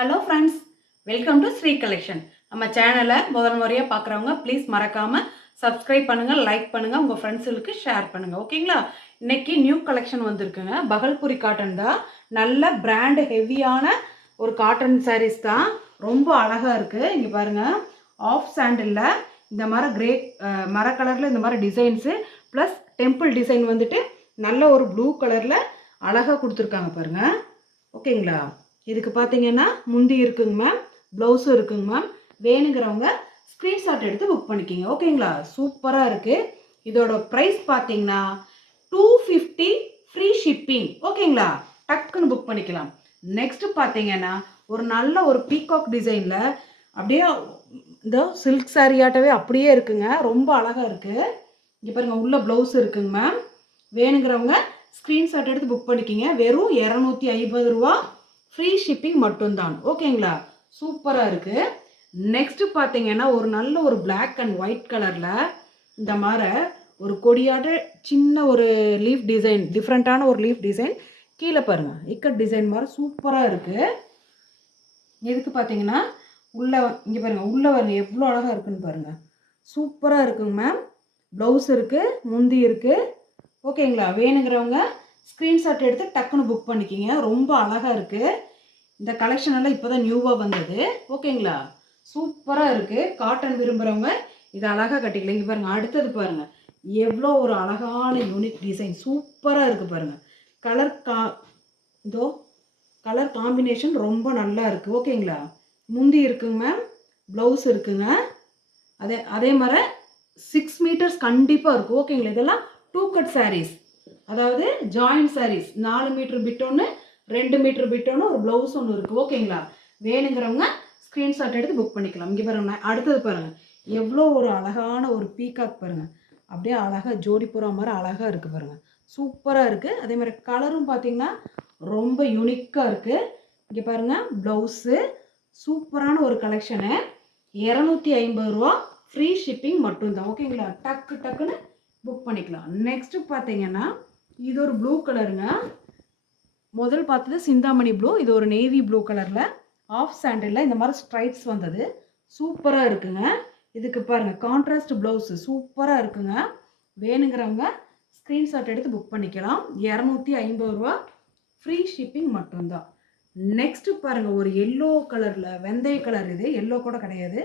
Hello friends, welcome to Sri collection. நம்ம சேனலை முதல் முறையாக பார்க்குறவங்க ப்ளீஸ் மறக்காமல் சப்ஸ்கிரைப் பண்ணுங்கள், லைக் பண்ணுங்கள், உங்கள் ஃப்ரெண்ட்ஸுகளுக்கு ஷேர் பண்ணுங்கள். ஓகேங்களா? இன்றைக்கி நியூ கலெக்ஷன் வந்திருக்குங்க. பகல்புரி காட்டன் தான். நல்ல பிராண்டு ஹெவியான ஒரு காட்டன் சாரீஸ் தான். ரொம்ப அழகாக இருக்குது. இங்கே பாருங்கள், ஆஃப் சாண்டில் இந்த மாதிரி கிரே மர கலரில் இந்த மாதிரி டிசைன்ஸு ப்ளஸ் டெம்பிள் டிசைன் வந்துட்டு நல்ல ஒரு ப்ளூ கலரில் அழகாக கொடுத்துருக்காங்க பாருங்கள். ஓகேங்களா? இதுக்கு பார்த்தீங்கன்னா முந்தி இருக்குங்க மேம், ப்ளவுஸும் இருக்குங்க மேம். வேணுங்கிறவங்க ஸ்க்ரீன்ஷாட் எடுத்து புக் பண்ணிக்கிங்க. ஓகேங்களா? சூப்பராக இருக்குது. இதோட ப்ரைஸ் பார்த்தீங்கன்னா 250 ஃப்ரீ ஷிப்பிங். ஓகேங்களா? டக்குன்னு புக் பண்ணிக்கலாம். நெக்ஸ்ட்டு பார்த்தீங்கன்னா ஒரு நல்ல ஒரு பீகாக் டிசைனில் அப்படியே இந்த சில்க் சாரியாட்டவே அப்படியே இருக்குங்க. ரொம்ப அழகாக இருக்குது. இங்கே பாருங்கள், உள்ள ப்ளவுஸ் இருக்குங்க மேம். வேணுங்கிறவங்க ஸ்க்ரீன்ஷாட் எடுத்து புக் பண்ணிக்கிங்க. வெறும் 250 ரூபா ஃப்ரீ ஷிப்பிங் மட்டும்தான். ஓகேங்களா? சூப்பராக இருக்குது. நெக்ஸ்ட்டு பார்த்தீங்கன்னா ஒரு நல்ல ஒரு பிளாக் அண்ட் ஒயிட் கலரில் இந்த மாதிரி ஒரு கொடியாட்ட சின்ன ஒரு லீஃப் டிசைன், டிஃப்ரெண்ட்டான ஒரு லீஃப் டிசைன் கீழே பாருங்கள், இக்கட் டிசைன் மாதிரி சூப்பராக இருக்குது. எதுக்கு பார்த்தீங்கன்னா உள்ளே இங்கே பாருங்கள், உள்ளே பாருங்கள் எவ்வளோ அழகாக இருக்குன்னு பாருங்கள். சூப்பராக இருக்குங்க மேம். ப்ளவுஸ் இருக்குது, முந்தி இருக்குது. ஓகேங்களா? வேணுங்கிறவங்க ஸ்க்ரீன்ஷாட் எடுத்து டக்குன்னு புக் பண்ணிக்கிங்க. ரொம்ப அழகாக இருக்குது. இந்த கலெக்ஷன் எல்லாம் இப்போ தான் நியூவாக வந்தது. ஓகேங்களா? சூப்பராக இருக்குது. காட்டன் விரும்புகிறவங்க இதை அழகாக கட்டிக்கலாம். இங்கே பாருங்கள், அடுத்தது பாருங்கள், எவ்வளோ ஒரு அழகான யூனிக் டிசைன் சூப்பராக இருக்குது பாருங்கள். இதோ கலர் காம்பினேஷன் ரொம்ப நல்லா இருக்குது. ஓகேங்களா? முந்தி இருக்குங்க மேம், ப்ளவுஸ் இருக்குங்க. அதே மாதிரி 6 மீட்டர்ஸ் கண்டிப்பாக இருக்கும். ஓகேங்களா? இதெல்லாம் 2 கட் சாரீஸ், அதாவது ஜாயிண்ட் சாரீஸ். 4 மீட்டர் பிட் ஒன்று, 2 மீட்டர் பிட் ஒன்று, ஒரு ப்ளவுஸ் ஒன்று இருக்குது. ஓகேங்களா? வேணுங்கிறவங்க ஸ்க்ரீன்ஷாட் எடுத்து புக் பண்ணிக்கலாம். இங்கே பாருங்கள், அடுத்தது பாருங்கள், எவ்வளோ ஒரு அழகான ஒரு பீகாக் பாருங்கள். அப்படியே அழகாக ஜோடி புறா மாதிரி அழகாக இருக்குது பாருங்கள். சூப்பராக இருக்குது. அதே மாதிரி கலரும் பார்த்திங்கன்னா ரொம்ப யூனிக்காக இருக்குது. இங்கே பாருங்கள், ப்ளவுஸு சூப்பரான ஒரு கலெக்ஷனு. 250 ரூபா ஃப்ரீ ஷிப்பிங் மட்டும்தான். ஓகேங்களா? டக்குன்னு புக் பண்ணிக்கலாம். நெக்ஸ்ட்டு பார்த்தீங்கன்னா இது ஒரு ப்ளூ கலருங்க. முதல் பார்த்தது சிந்தாமணி ப்ளூ, இது ஒரு நேவி ப்ளூ கலரில் ஆஃப் சாண்டில் இந்த மாதிரி ஸ்ட்ரைப்ஸ் வந்தது. சூப்பராக இருக்குங்க. இதுக்கு பாருங்கள், கான்ட்ராஸ்ட் ப்ளவுஸு சூப்பராக இருக்குங்க. வேணுங்கிறவங்க ஸ்க்ரீன்ஷாட் எடுத்து புக் பண்ணிக்கலாம். 250 ரூபா ஃப்ரீ ஷிப்பிங் மட்டும்தான். நெக்ஸ்ட்டு பாருங்கள், ஒரு எல்லோ கலரில் வெந்தய கலர். இது எல்லோ கூட கிடையாது,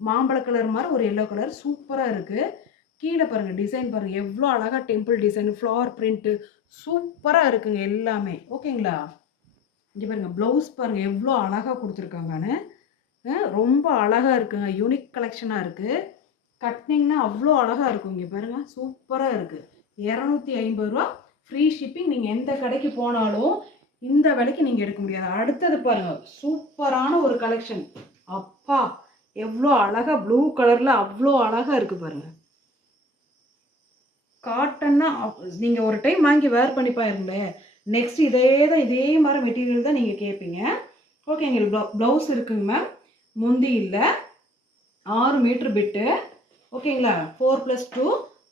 மாம்பழ கலர் மாதிரி ஒரு எல்லோ கலர் சூப்பராக இருக்குது. கீழே பாருங்கள், டிசைன் பாருங்கள் எவ்வளோ அழகாக டெம்பிள் டிசைன், ஃப்ளவர் பிரிண்ட்டு சூப்பராக இருக்குங்க எல்லாமே. ஓகேங்களா? இங்கே பாருங்கள், ப்ளவுஸ் பாருங்கள் எவ்வளோ அழகாக கொடுத்துருக்காங்கன்னு. ரொம்ப அழகாக இருக்குங்க. யூனிக் கலெக்ஷனாக இருக்குது. கட்டினிங்னா அவ்வளோ அழகாக இருக்கும். இங்கே பாருங்கள், சூப்பராக இருக்குது. 250 ரூபா ஃப்ரீ ஷிப்பிங். நீங்கள் எந்த கடைக்கு போனாலும் இந்த விலைக்கு நீங்கள் எடுக்க முடியாது. அடுத்தது பாருங்கள், சூப்பரான ஒரு கலெக்ஷன். அப்பா, எவ்வளோ அழகாக ப்ளூ கலரில் அவ்வளோ அழகாக இருக்குது பாருங்கள். காட்டன்னா நீங்கள் ஒரு டைம் வாங்கி வேர் பண்ணி பாருங்களேன், நெக்ஸ்ட் இதே மாதிரி மெட்டீரியல் தான் நீங்கள் கேட்பீங்க. ஓகேங்க. ப்ளவுஸ் இருக்குங்க மேம், முந்தி இல்லை, 6 மீட்டர் பிட்டு. ஓகேங்களா? 4+2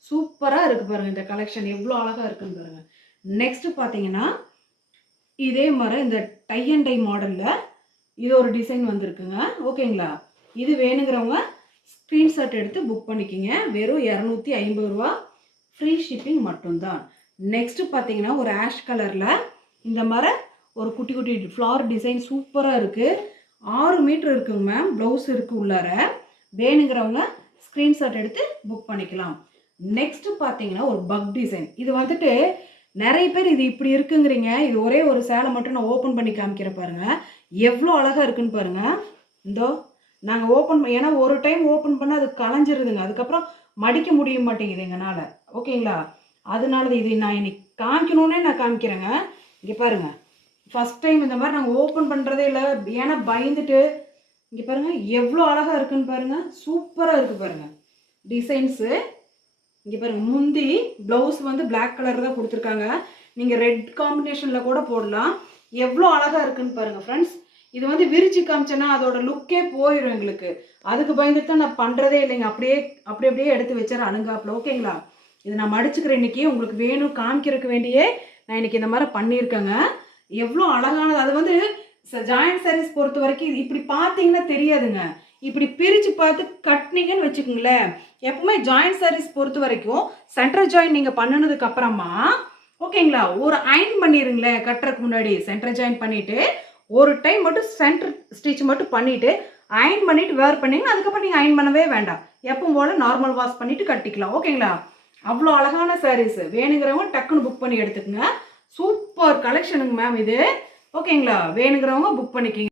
சூப்பராக இருக்குது பாருங்கள். இந்த கலெக்ஷன் எவ்வளோ அழகாக இருக்குன்னு பாருங்கள். நெக்ஸ்ட்டு பார்த்தீங்கன்னா இதே மாதிரி இந்த டை அண்ட் டை மாடலில் இது ஒரு டிசைன் வந்திருக்குங்க. ஓகேங்களா? இது வேணுங்கிறவங்க ஸ்க்ரீன்ஷாட் எடுத்து புக் பண்ணிக்கிங்க. வெறும் 250 ரூபா ஃப்ரீ ஷிப்பிங் மட்டும்தான். நெக்ஸ்ட்டு பார்த்தீங்கன்னா ஒரு ஆஷ் கலரில் இந்த மாதிரி ஒரு குட்டி குட்டி ஃப்ளவர் டிசைன் சூப்பராக இருக்குது. 6 மீட்டர் இருக்குங்க மேம், ப்ளவுஸ் இருக்குது உள்ளார. வேணுங்கிறவங்க ஸ்க்ரீன்ஷாட் எடுத்து புக் பண்ணிக்கலாம். நெக்ஸ்ட்டு பார்த்தீங்கன்னா ஒரு பக் டிசைன். இது வந்துட்டு நிறைய பேர் இது இப்படி இருக்குங்கிறீங்க. இது ஒரே ஒரு சேலை மட்டும் நான் ஓப்பன் பண்ணி காமிக்கிற பாருங்கள், எவ்வளோ அழகாக இருக்குன்னு பாருங்கள். இந்தோ நாங்கள் ஏன்னா ஒரு டைம் ஓப்பன் பண்ணால் அது களைஞ்சிருதுங்க, அதுக்கப்புறம் மடிக்க முடிய மாட்டேங்குது எங்களால். ஓகேங்களா? அதனால இது நான் இன்னைக்கு காமிக்கணுன்னே நான் காமிக்கிறேங்க. இங்கே பாருங்கள், ஃபஸ்ட் டைம் இந்த மாதிரி நாங்கள் ஓப்பன் பண்ணுறதே இல்லை, ஏன்னா பயந்துட்டு. இங்கே பாருங்கள் எவ்வளோ அழகாக இருக்குன்னு பாருங்கள். சூப்பராக இருக்குது பாருங்கள் டிசைன்ஸு. இங்கே பாருங்கள், முந்தி ப்ளவுஸ் வந்து பிளாக் கலர் தான் கொடுத்துருக்காங்க. நீங்கள் ரெட் காம்பினேஷனில் கூட போடலாம். எவ்வளோ அழகாக இருக்குன்னு பாருங்கள் ஃப்ரெண்ட்ஸ். இது வந்து விரிச்சு காமிச்சேன்னா அதோட லுக்கே போயிடும் எங்களுக்கு. அதுக்கு பயந்துட்டு தான் நான் பண்ணுறதே இல்லைங்க. அப்படியே எடுத்து வச்சுற அணுங்காப்பில். ஓகேங்களா? இது நான் மடிச்சுக்கிறேன் இன்றைக்கி. உங்களுக்கு வேணும் காமிக்கிறதுக்கு வேண்டியே நான் இன்றைக்கி இந்த மாதிரி பண்ணியிருக்கேங்க. எவ்வளோ அழகானது. அது வந்து ஜாயிண்ட் சாரீஸ் பொறுத்த வரைக்கும் இப்படி பார்த்தீங்கன்னா தெரியாதுங்க. இப்படி பிரித்து பார்த்து கட்டினீங்கன்னு வச்சுக்கோங்களேன், எப்பவுமே ஜாயிண்ட் சாரீஸ் பொறுத்த வரைக்கும் சென்டர் ஜாயின் நீங்கள் பண்ணினதுக்கு அப்புறமா ஓகேங்களா, ஒரு அயன் பண்ணிடுங்களேன். கட்டுறதுக்கு முன்னாடி சென்டர் ஜாயின் பண்ணிவிட்டு ஒரு டைம் மட்டும் சென்டர் ஸ்டிச் மட்டும் பண்ணிவிட்டு அயன் பண்ணிவிட்டு வேர் பண்ணிங்கன்னா அதுக்கப்புறம் நீங்கள் அயன் பண்ணவே வேண்டாம். எப்பவும் போல் நார்மல் வாஷ் பண்ணிவிட்டு கட்டிக்கலாம். ஓகேங்களா, அவ்வளோ அழகான சாரீஸ் வேணுங்கிறவங்க டக்குன்னு புக் பண்ணி எடுத்துக்கோங்க. சூப்பர் கலெக்ஷனுங்க மேம் இது. ஓகேங்களா, வேணுங்கிறவங்க புக் பண்ணிக்கிங்க.